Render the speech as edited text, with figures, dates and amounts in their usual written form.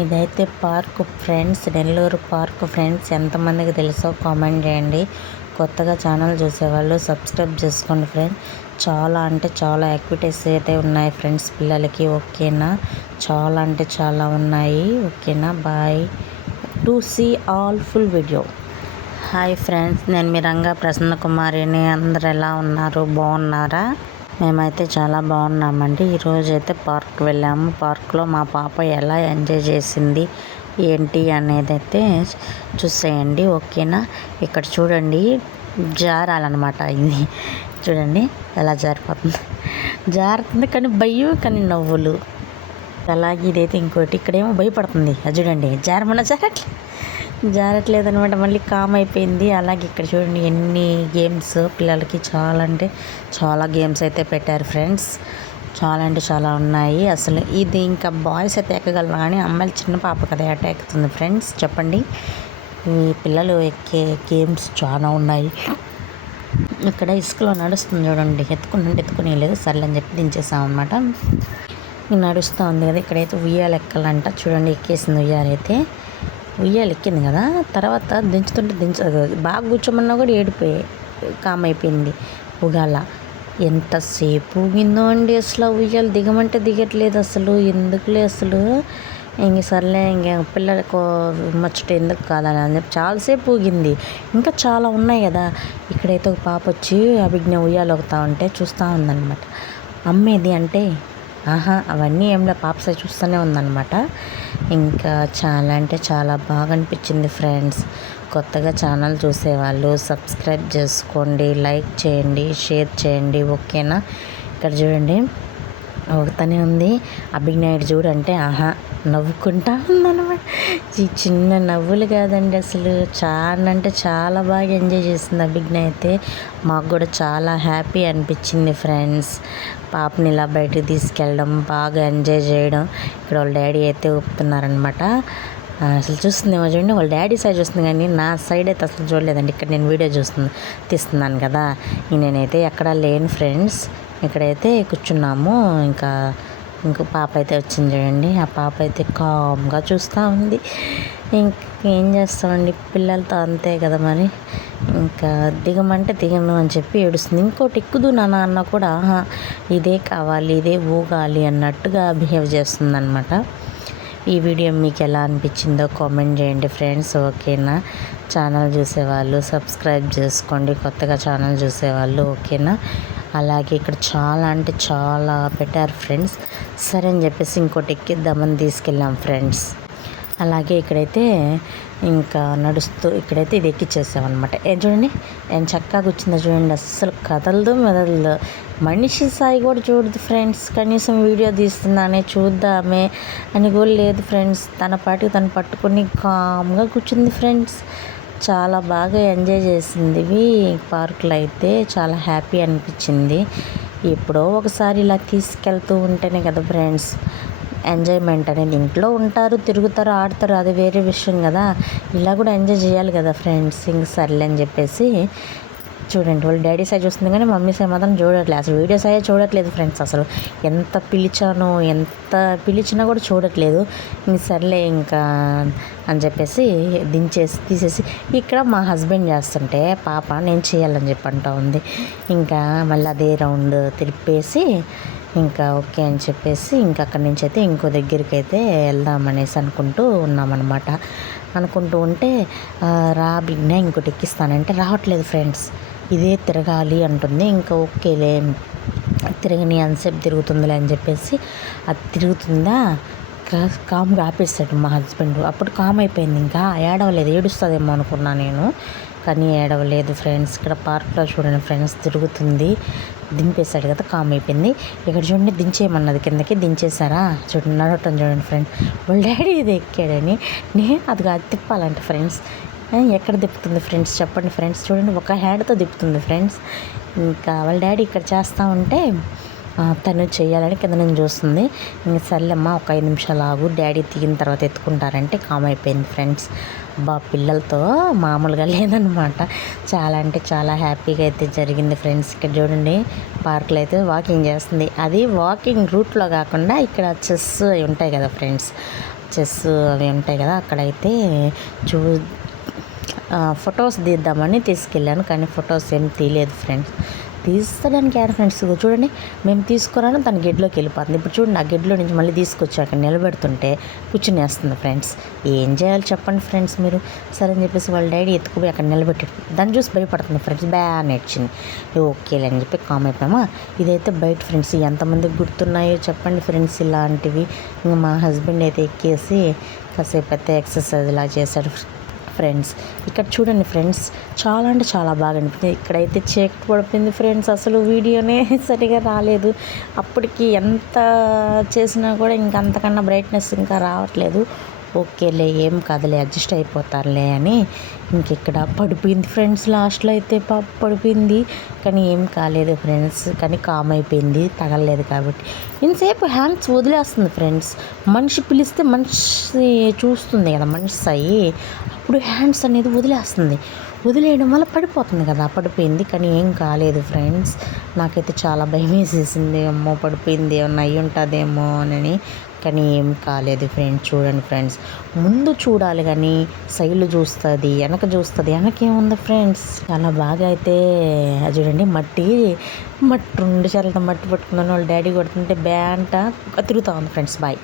ఇదైతే park friends, Nellore park friends. ఎంతమందికి తెలుసో కామెంట్ చేయండి. కొత్తగా ఛానల్ చూసేవాళ్ళు సబ్స్క్రైబ్ చేసుకోండి ఫ్రెండ్స్. చాలా అంటే చాలా యాక్టివిటీస్ అయితే ఉన్నాయి ఫ్రెండ్స్ పిల్లలకి. ఓకేనా, చాలా అంటే చాలా ఉన్నాయి. ఓకేనా, bye. To see all full video. Hi friends, నేను మీ రంగా ప్రసన్న కుమారిని. అందరు ఎలా ఉన్నారు, బాగున్నారా? మేమైతే చాలా బాగున్నామండి. ఈరోజు అయితే పార్క్ వెళ్ళాము. పార్క్లో మా పాప ఎలా ఎంజాయ్ చేసింది ఏంటి అనేది అయితే చూసేయండి. ఓకేనా, ఇక్కడ చూడండి, జారాలన్నమాట. ఇది చూడండి ఎలా జారుతుంది కానీ భయం, కానీ నవ్వులు. అలాగే ఇదైతే ఇంకోటి, ఇక్కడేమో భయపడుతుంది. అది చూడండి, జారట్లేదు అనమాట. మళ్ళీ కామ్ అయిపోయింది. అలాగే ఇక్కడ చూడండి ఎన్ని గేమ్స్ పిల్లలకి, చాలా అంటే చాలా గేమ్స్ అయితే పెట్టారు ఫ్రెండ్స్. చాలా అంటే చాలా ఉన్నాయి. అసలు ఇది ఇంకా బాయ్స్ అయితే ఎక్కగలరు, కానీ అమ్మాయిలు చిన్న పాప కదా ఎట్ట ఎక్కుతుంది ఫ్రెండ్స్ చెప్పండి. ఈ పిల్లలు ఎక్కే గేమ్స్ చాలా ఉన్నాయి. ఇక్కడ ఇసుకలో నడుస్తుంది చూడండి, ఎత్తుకుని లేదు సర్లే అని చెప్పి దించేసామన్నమాట. నడుస్తూ ఉంది కదా. ఇక్కడైతే ఉయ్యాలు ఎక్కాలంట. చూడండి ఎక్కేసింది ఉయ్యాలైతే. ఉయ్యాలు ఎక్కింది కదా, తర్వాత దించదు. బాగా కూర్చోమన్నా కూడా ఏడిపోయి కామ్ అయిపోయింది. ఉగాల ఎంతసేపు ఊగిందో అండి. అసలు ఉయ్యాలు దిగమంటే దిగట్లేదు అసలు. ఎందుకులే అసలు. ఇంక సర్లే, ఇంక పిల్లలకు మచ్చట ఎందుకు కాదని అని చెప్పి చాలాసేపు ఊగింది. ఇంకా చాలా ఉన్నాయి కదా. ఇక్కడైతే ఒక పాప వచ్చి అభిజ్ఞ ఉయ్యాలు ఒకతా ఉంటే చూస్తూ ఉందన్నమాట. అమ్మేది అంటే అవన్నీ ఏంలే, పాప సై చూస్తూనే ఉందన్నమాట. ఇంకా చాలా అంటే చాలా బాగా అనిపించింది ఫ్రెండ్స్. కొత్తగా ఛానల్ చూసేవాళ్ళు సబ్స్క్రైబ్ చేసుకోండి, లైక్ చేయండి, షేర్ చేయండి. ఓకేనా, ఇక్కడ చూడండి ఒకతనే ఉంది. అభిజ్ఞాయుడు చూడంటే నవ్వుకుంటా ఉందన్నమాట. ఈ చిన్న నవ్వులు కాదండి, అసలు చాలా అంటే చాలా బాగా ఎంజాయ్ చేసింది అభిజ్ఞ అయితే. మాకు కూడా చాలా హ్యాపీ అనిపించింది ఫ్రెండ్స్. పాపని ఇలా బయటకు తీసుకెళ్ళడం, బాగా ఎంజాయ్ చేయడం. ఇక్కడ వాళ్ళ డాడీ అయితే ఊపుతున్నారనమాట. అసలు చూస్తుందేమో చూడండి, వాళ్ళ డాడీ సైడ్ చూస్తుంది, కానీ నా సైడ్ అయితే అసలు చూడలేదండి. ఇక్కడ నేను వీడియో తీస్తున్నాను కదా. నేనైతే ఎక్కడా లేను ఫ్రెండ్స్. ఇక్కడైతే కూర్చున్నాము. ఇంకో పాప అయితే వచ్చింది చూడండి. ఆ పాప అయితే కామ్గా చూస్తూ ఉంది. ఇంకేం చేస్తామండి, పిల్లలతో అంతే కదా మరి. ఇంకా దిగమంటే దిగను అని చెప్పి ఏడుస్తుంది. ఇంకోటి ఎక్కుదు నాన్న అన్న కూడా ఇదే కావాలి, ఇదే ఊగాలి అన్నట్టుగా బిహేవ్ చేస్తుంది అనమాట. ఈ వీడియో మీకు ఎలా అనిపించిందో కామెంట్ చేయండి ఫ్రెండ్స్. ఓకేనా, ఛానల్ చూసేవాళ్ళు సబ్స్క్రైబ్ చేసుకోండి, కొత్తగా ఛానల్ చూసేవాళ్ళు. ఓకేనా, అలాగే ఇక్కడ చాలా అంటే చాలా పెట్టారు ఫ్రెండ్స్. సరే అని చెప్పేసి ఇంకోటి ఎక్కిద్దామని తీసుకెళ్ళాం ఫ్రెండ్స్. అలాగే ఇక్కడైతే ఇంకా నడుస్తూ ఇక్కడైతే ఇది ఎక్కిచ్చేసామన్నమాట. ఏం చూడండి ఏం చక్కగా కూర్చుందో చూడండి. అస్సలు కదలదు మెదలదు. మనిషి సాయి కూడా చూడదు ఫ్రెండ్స్. కనీసం వీడియో తీస్తుందానే చూద్దామే అని కూడా లేదు ఫ్రెండ్స్. తన పాటికి తను పట్టుకొని కామ్గా కూర్చుంది ఫ్రెండ్స్. చాలా బాగా ఎంజాయ్ చేసింది. పార్కులో అయితే చాలా హ్యాపీ అనిపించింది. ఎప్పుడో ఒకసారి ఇలా తీసుకెళ్తూ ఉంటేనే కదా ఫ్రెండ్స్ ఎంజాయ్మెంట్ అనేది. ఇంట్లో ఉంటారు, తిరుగుతారు, ఆడతారు, అది వేరే విషయం కదా. ఇలా కూడా ఎంజాయ్ చేయాలి కదా ఫ్రెండ్స్. ఇంక సర్లే అని చెప్పేసి చూడండి, వాళ్ళు డాడీ సైడ్ చూస్తుంది కానీ మమ్మీ సైడ్ మాత్రం చూడట్లేదు. అసలు వీడియో సైడ్ చూడట్లేదు ఫ్రెండ్స్. అసలు ఎంత పిలిచినా కూడా చూడట్లేదు. ఇంక సర్లే ఇంకా అని చెప్పేసి తీసేసి ఇక్కడ మా హస్బెండ్ చేస్తుంటే పాప నేను చేయాలని చెప్పి అంటూ ఉంది. ఇంకా మళ్ళీ అదే రౌండ్ తిరిపేసి ఇంకా ఓకే అని చెప్పేసి ఇంకా అక్కడి నుంచి అయితే ఇంకో దగ్గరికి అయితే వెళ్దామనేసి అనుకుంటూ ఉన్నామన్నమాట. అనుకుంటూ ఉంటే బిగ్న ఇంకోటి ఎక్కిస్తానంటే రావట్లేదు ఫ్రెండ్స్. ఇదే తిరగాలి అంటుంది. ఇంకా ఓకేలే తిరగని అంతసేపు తిరుగుతుందిలే అని చెప్పేసి అది తిరుగుతుందా కామ్గా ఆపేస్తాడు మా హస్బెండ్. అప్పుడు కామ్ అయిపోయింది. ఇంకా ఏడవలేదు, ఏడుస్తుందేమో అనుకున్నా నేను, కానీ ఏడవలేదు ఫ్రెండ్స్. ఇక్కడ పార్క్లో చూడండి ఫ్రెండ్స్ తిరుగుతుంది. దింపేశాడు కదా, కామ్ అయిపోయింది. ఇక్కడ చూడండి దించేయమన్నది, కిందకి దించేశారా. చూడండి నడవటం చూడండి ఫ్రెండ్స్. వాళ్ళ డాడీ ఇది ఎక్కాడని నేను అది తిప్పాలంటే ఫ్రెండ్స్. ఎక్కడ తిప్పుతుంది ఫ్రెండ్స్ చెప్పండి ఫ్రెండ్స్. చూడండి ఒక హ్యాండ్తో తిప్పుతుంది ఫ్రెండ్స్. ఇంకా వాళ్ళ డాడీ ఇక్కడ చేస్తూ ఉంటే తను చేయాలని కింద నుంచి చూస్తుంది. ఇంక సర్లేమ్మా ఒక 5 నిమిషాలు ఆగు, డాడీ దిగిన తర్వాత ఎత్తుకుంటారంటే కామ్ అయిపోయింది ఫ్రెండ్స్. పిల్లలతో మామూలుగా లేదనమాట. చాలా అంటే చాలా హ్యాపీగా అయితే జరిగింది ఫ్రెండ్స్. ఇక్కడ చూడండి పార్క్లో అయితే వాకింగ్ చేస్తుంది. అది వాకింగ్ రూట్లో కాకుండా ఇక్కడ చెస్ ఉంటాయి కదా ఫ్రెండ్స్, చెస్ అవి ఉంటాయి కదా, అక్కడైతే చూ ఫొటోస్ తీద్దామని తీసుకెళ్ళాను, కానీ ఫొటోస్ ఏం తీయలేదు ఫ్రెండ్స్. తీసుకోవడానికి యాడ్ ఫ్రెండ్స్ చూడండి, మేము తీసుకురాను తన గెడ్లోకి వెళ్ళిపోతుంది. ఇప్పుడు చూడండి, ఆ గెడ్లో నుంచి మళ్ళీ తీసుకొచ్చి అక్కడ నిలబెడుతుంటే కూర్చునేస్తుంది ఫ్రెండ్స్. ఏం చేయాలి చెప్పండి ఫ్రెండ్స్ మీరు. సరే అని చెప్పేసి వాళ్ళ డాడీ ఎత్తుకుపోయి అక్కడ నిలబెట్టి దాన్ని చూసి భయపడుతుంది ఫ్రెండ్స్. నేర్చింది. ఓకేలే అని చెప్పి కామ్ అయిపోయామా. ఇదైతే బయట ఫ్రెండ్స్, ఎంతమందికి గుర్తున్నాయో చెప్పండి ఫ్రెండ్స్ ఇలాంటివి. ఇంకా మా హస్బెండ్ అయితే ఎక్కేసి కాసేపు అయితే ఎక్సర్సైజ్ ఇలా చేశాడు ఫ్రెండ్స్. ఇక్కడ చూడండి ఫ్రెండ్స్, చాలా అంటే చాలా బాగా అనిపించింది. ఇక్కడైతే చీకటి పడిపోయింది ఫ్రెండ్స్, అసలు వీడియోనే సరిగా రాలేదు. అప్పటికి ఎంత చేసినా కూడా ఇంకా అంతకన్నా బ్రైట్నెస్ ఇంకా రావట్లేదు. ఓకేలే ఏం కాదులే అడ్జస్ట్ అయిపోతారులే అని ఇక్కడ పడిపోయింది ఫ్రెండ్స్. లాస్ట్లో అయితే పడిపోయింది, కానీ ఏం కాలేదు ఫ్రెండ్స్. కానీ కామ్ అయిపోయింది, తగలలేదు కాబట్టి. ఇంతసేపు హ్యాండ్స్ వదిలేస్తుంది ఫ్రెండ్స్. మనిషి పిలిస్తే మనిషి చూస్తుంది కదా, మనిషి అయ్యి అప్పుడు హ్యాండ్స్ అనేది వదిలేస్తుంది. వదిలేయడం వల్ల పడిపోతుంది కదా, పడిపోయింది. కానీ ఏం కాలేదు ఫ్రెండ్స్. నాకైతే చాలా భయం వేసేసింది, అమ్మో పడిపోయింది ఏమన్నా అయ్యి ఉంటుందేమో అని. కానీ ఏం కాలేదు ఫ్రెండ్స్. చూడండి ఫ్రెండ్స్, ముందు చూడాలి కానీ సైడ్లు చూస్తుంది, వెనక చూస్తుంది. వెనకేముంది ఫ్రెండ్స్, చాలా బాగా అయితే చూడండి మట్టి 2 సార్లు మట్టి పట్టుకున్నాను. వాళ్ళ డాడీ కొడుతుంటే బ్యాంట తిరుగుతూ ఉంది ఫ్రెండ్స్. బాయ్.